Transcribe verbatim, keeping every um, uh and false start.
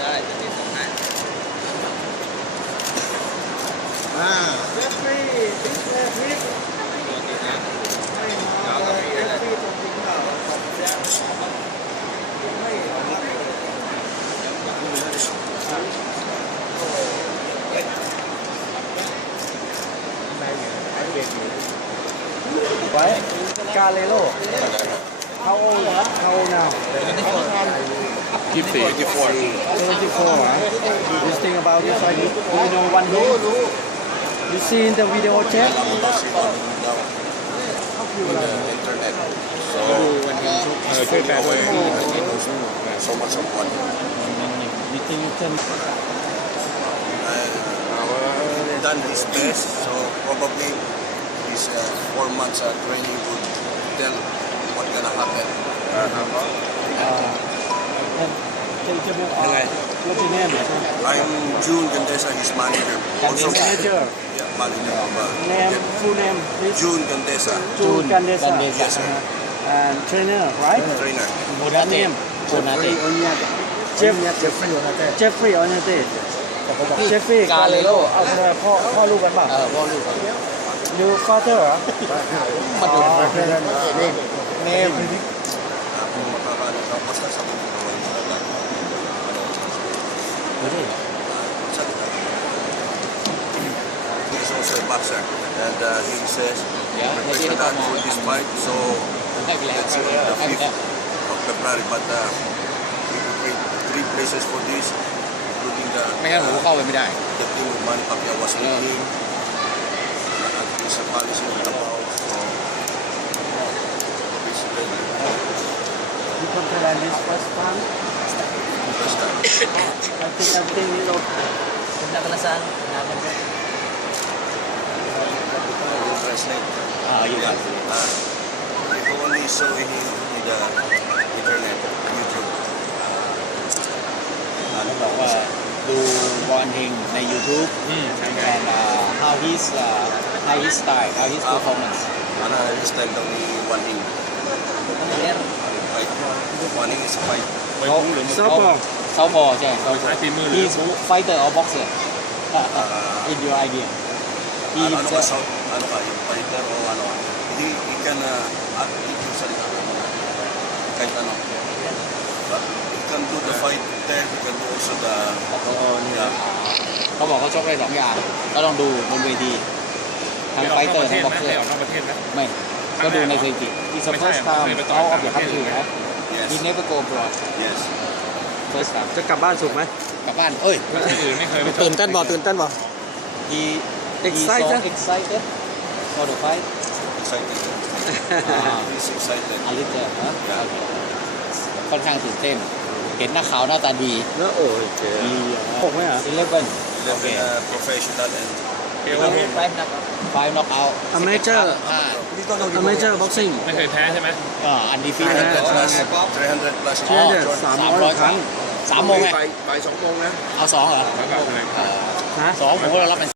ได้จะมีสองห้าอ่าเจฟฟี่ดิสเพย์พิษไม่มาเลยเจฟฟี่ตัวจริงเหรอไม่เอาละไว้กาเลโลเขาโอ้เหรอเขาโอ้ now twenty-four. twenty-four huh? You think about this like you know one day you see in the video chat Alam mo kasi daw in the internet. So, fully aware that he knows so much of one. you think you can Uh, done his best, so probably his uh, four months uh, training would tell what's gonna happen. can you move on what's your name I'm June Gandesa, his manager. Also, manager yeah, manager of uh, name yeah, full name please June Gandesa, June Gandesa yes sir, and trainer right trainer. name Bonate Jeff Jeffrey Onate Jeffrey กาเลโลเอาทำไมพ่อพ่อลูกกันป่ะเออพ่อลูก you father เหรอมาดู name Kung makakano ka, basta sa mga gawin mo lang. ดูดิ He is also a boxer, and uh, he says เดี๋ยวในที่ preparation ที่เขามอง for this fight, so ให้ไปแล้ว let's ให้ see ไปแล้ว the ให้ไปแล้ว fifth of February, but uh, we prepared three places for this, including the ไม่งั้นผมก็เข้าไปไม่ได้ the team of Manny Pacquiao was with him, sa policy ng Davao, so basically, you come to land this first time first time. I think everything is okay Punta ka na saan? Naman ko. Yung translate. Ah, yun ba? Uh, you only saw him in the internet, YouTube. เขาบอกว่าดูบอลเฮงใน YouTube and uh, how his uh, how his style how his performance Ano, this time daw ni Wan Hing. Fight. Wan Hing is a fight. ซอฟบอลเซาบอลใช่เขา he's fighter or boxer in your idea he Ano, ano ka, is South, ano ka, yung fighter o ano, he, he can uh, act yung salita. Kahit ano. But he can do the fight there, he can do also the, yeah. เขาบอกเขาชกได้สองอย่างก็ต้องดูบนเวทีทั้งไฟเตอร์ทั้งบ็อกเซอร์ไม่ก็ดูในสถิติ it's the first time out of the country นะ Yes, he never go abroad yes. first time จะกลับบ้านสุกไหมกลับบ้านเอ้ยตื่นเต้นบ่ตื่นเต้นบ่ he he Excited? so excited for the fight Excited. อ่า He's excited. a little นะค่อนข้างตื่นเต้นเห็นนักข่าวหน้าตาดีแล้วโอ้ยเจ๋อหกไหมอ่ะ eleven Eleven uh, professional and five knock five knock out Amateur ห้า amateur boxing ไม่เคยแพ้ใช่ไหมก็อันดีฟี three ด hundred plus, three hundred plus. เชื่อเดือดสามร้อยครั้งสามโมงไงบ่ายสองโมงนะเอาสองเหรอแล้วก็อะไรเออนะสองผมก็รับเป็น